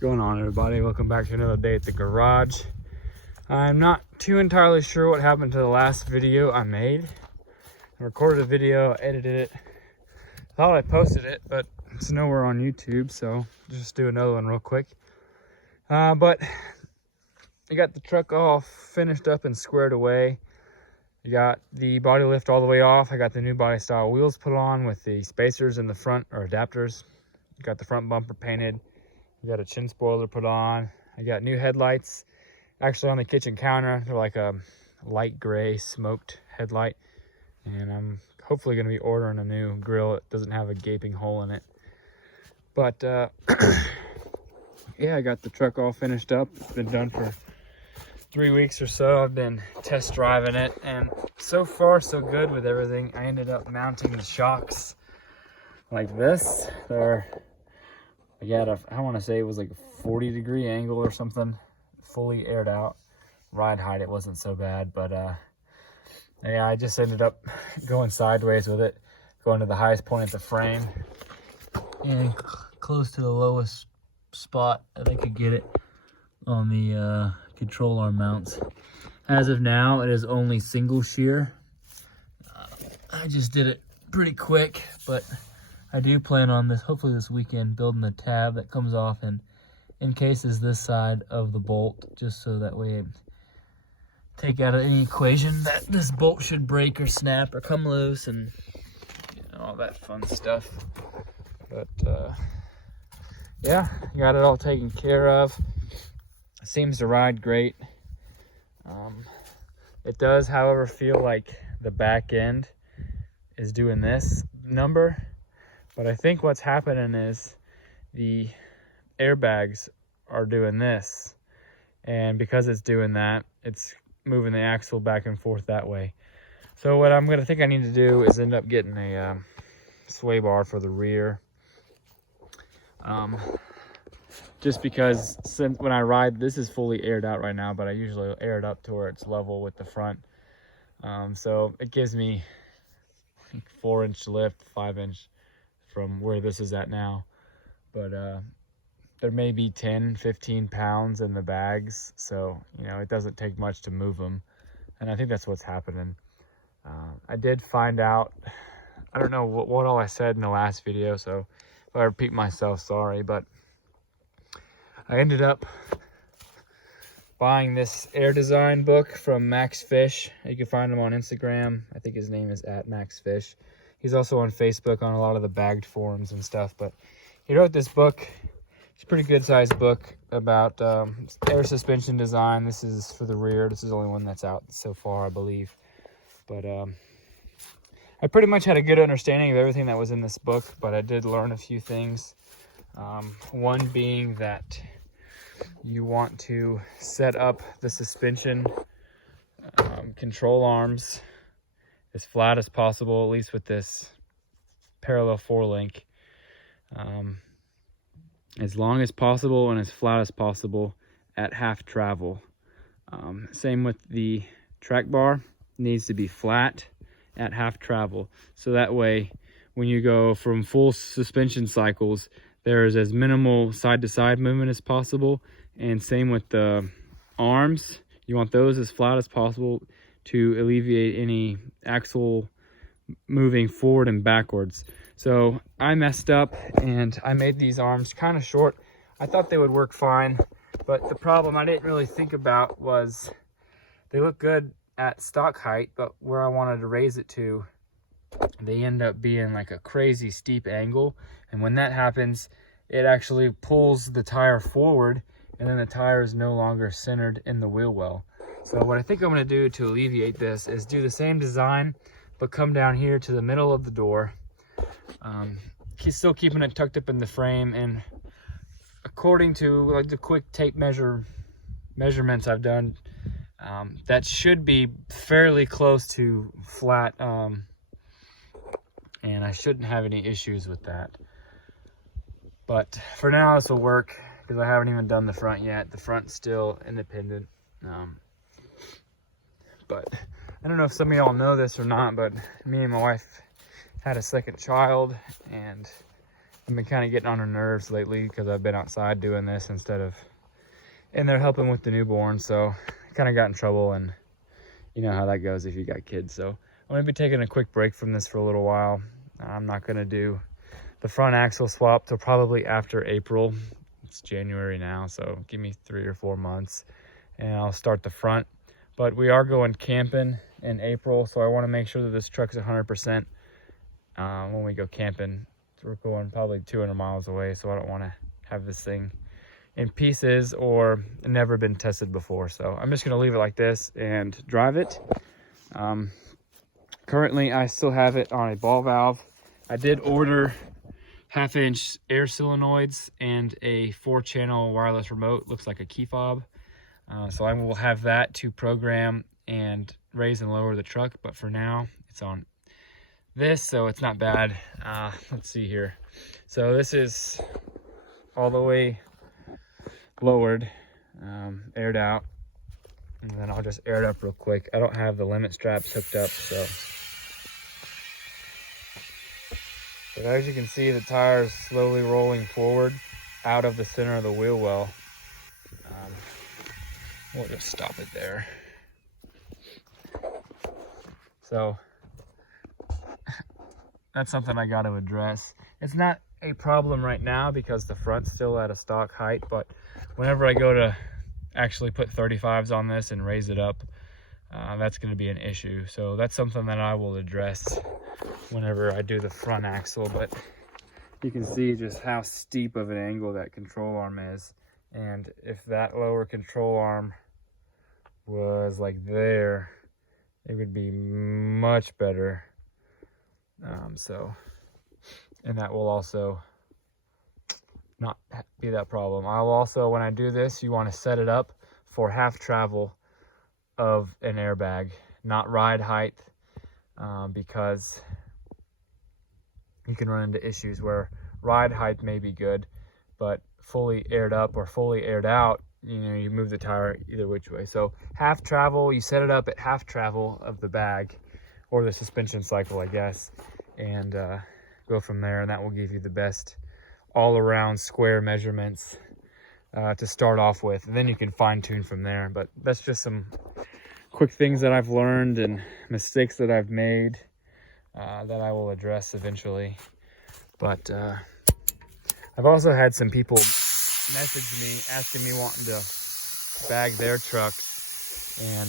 going on, everybody? Welcome back to another day at the garage. I'm not too entirely sure what happened to the last video I made. I recorded a video, edited it, thought I posted it, but it's nowhere on YouTube, so just do another one real quick. But I got the truck all finished up and squared away. I got the body lift all the way off. I got the new body style wheels put on with the spacers in the front, or adapters. Got the front bumper painted. I got a chin spoiler put on. I got new headlights actually on the kitchen counter. They're like a light gray smoked headlight. And I'm hopefully going to be ordering a new grill that doesn't have a gaping hole in it. But yeah, I got the truck all finished up. It's been done for 3 weeks or so. I've been test driving it, and so far so good with everything. I ended up mounting the shocks like this. I want to say it was like a 40-degree angle or something, fully aired out. Ride height, it wasn't so bad, but yeah, I just ended up going sideways with it, going to the highest point at the frame and close to the lowest spot that I could get it on the control arm mounts. As of now, it is only single shear. I just did it pretty quick, but I do plan on this, hopefully this weekend, building the tab that comes off and encases this side of the bolt, just so that way it take out of any equation that this bolt should break or snap or come loose and all that fun stuff. But yeah, got it all taken care of. It seems to ride great. It does, however, feel like the back end is doing this number. But I think what's happening is the airbags are doing this. And because it's doing that, it's moving the axle back and forth that way. So what I'm going to think I need to do is end up getting a sway bar for the rear. Just because since when I ride, this is fully aired out right now, but I usually air it up to where it's level with the front. So it gives me 4-inch lift, 5-inch from where this is at now. But there may be 10-15 pounds in the bags, so you know it doesn't take much to move them, and I think that's what's happening. I did find out, I don't know what all I said in the last video, so if I repeat myself, sorry, but I ended up buying this air design book from Max Fish. You can find him on Instagram. I think his name is @MaxFish. He's also on Facebook on a lot of the bagged forums and stuff, but he wrote this book. It's a pretty good sized book about air suspension design. This is for the rear. This is the only one that's out so far, I believe. But I pretty much had a good understanding of everything that was in this book, but I did learn a few things. One being that you want to set up the suspension control arms as flat as possible, at least with this parallel 4-link, as long as possible and as flat as possible at half travel. Same with the track bar, needs to be flat at half travel, so that way when you go from full suspension cycles, there's as minimal side-to-side movement as possible. And same with the arms, you want those as flat as possible to alleviate any axle moving forward and backwards. So I messed up and I made these arms kind of short. I thought they would work fine, but the problem I didn't really think about was they look good at stock height, but where I wanted to raise it to, they end up being like a crazy steep angle. And when that happens, it actually pulls the tire forward, and then the tire is no longer centered in the wheel well. So what I think I'm going to do to alleviate this is do the same design, but come down here to the middle of the door. Still keeping it tucked up in the frame, and according to like the quick tape measurements I've done, that should be fairly close to flat, and I shouldn't have any issues with that. But for now, this will work because I haven't even done the front yet. The front's still independent. But I don't know if some of y'all know this or not, but me and my wife had a second child, and I've been kind of getting on her nerves lately because I've been outside doing this instead of in there helping with the newborn. So I kind of got in trouble, and you know how that goes if you got kids. So I'm going to be taking a quick break from this for a little while. I'm not going to do the front axle swap till probably after April. It's January now, so give me 3 or 4 months and I'll start the front. But we are going camping in April, so I want to make sure that this truck's 100% when we go camping. We're going probably 200 miles away, so I don't want to have this thing in pieces or never been tested before. So I'm just going to leave it like this and drive it. Currently I still have it on a ball valve. I did order 1/2-inch air solenoids and a 4-channel wireless remote. Looks like a key fob. So I will have that to program and raise and lower the truck, but for now it's on this, so it's not bad. Let's see here. So this is all the way lowered, aired out, and then I'll just air it up real quick. I don't have the limit straps hooked up, so. But as you can see, the tire is slowly rolling forward out of the center of the wheel well. We'll just stop it there. So that's something I got to address. It's not a problem right now because the front's still at a stock height, but whenever I go to actually put 35s on this and raise it up, that's going to be an issue. So that's something that I will address whenever I do the front axle. But you can see just how steep of an angle that control arm is, and if that lower control arm was like there, it would be much better. And that will also not be that problem. I'll also, when I do this, you want to set it up for half travel of an airbag, not ride height, because you can run into issues where ride height may be good, but fully aired up or fully aired out, you know, you move the tire either which way. So half travel, you set it up at half travel of the bag or the suspension cycle, I guess, and go from there, and that will give you the best all-around square measurements to start off with, and then you can fine-tune from there. But that's just some quick things that I've learned and mistakes that I've made that I will address eventually. But I've also had some people message me asking me wanting to bag their trucks, and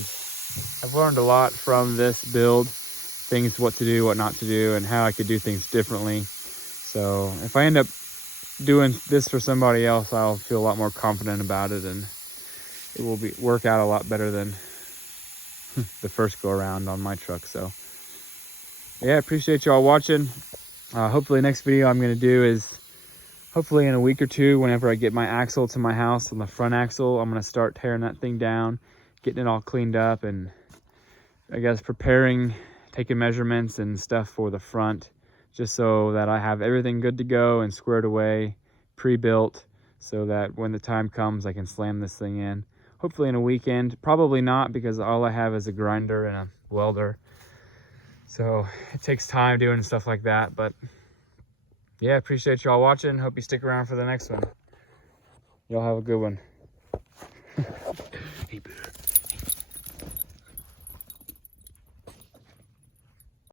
I've learned a lot from this build, things what to do, what not to do, and how I could do things differently. So if I end up doing this for somebody else, I'll feel a lot more confident about it, and it will work out a lot better than the first go around on my truck. So yeah, appreciate y'all watching. Hopefully next video I'm going to do is hopefully in a week or two, whenever I get my axle to my house on the front axle, I'm going to start tearing that thing down, getting it all cleaned up, and I guess preparing, taking measurements and stuff for the front, just so that I have everything good to go and squared away, pre-built, so that when the time comes I can slam this thing in. Hopefully in a weekend. Probably not, because all I have is a grinder and a welder. So it takes time doing stuff like that. But yeah, appreciate y'all watching. Hope you stick around for the next one. Y'all have a good one. Hey, bear.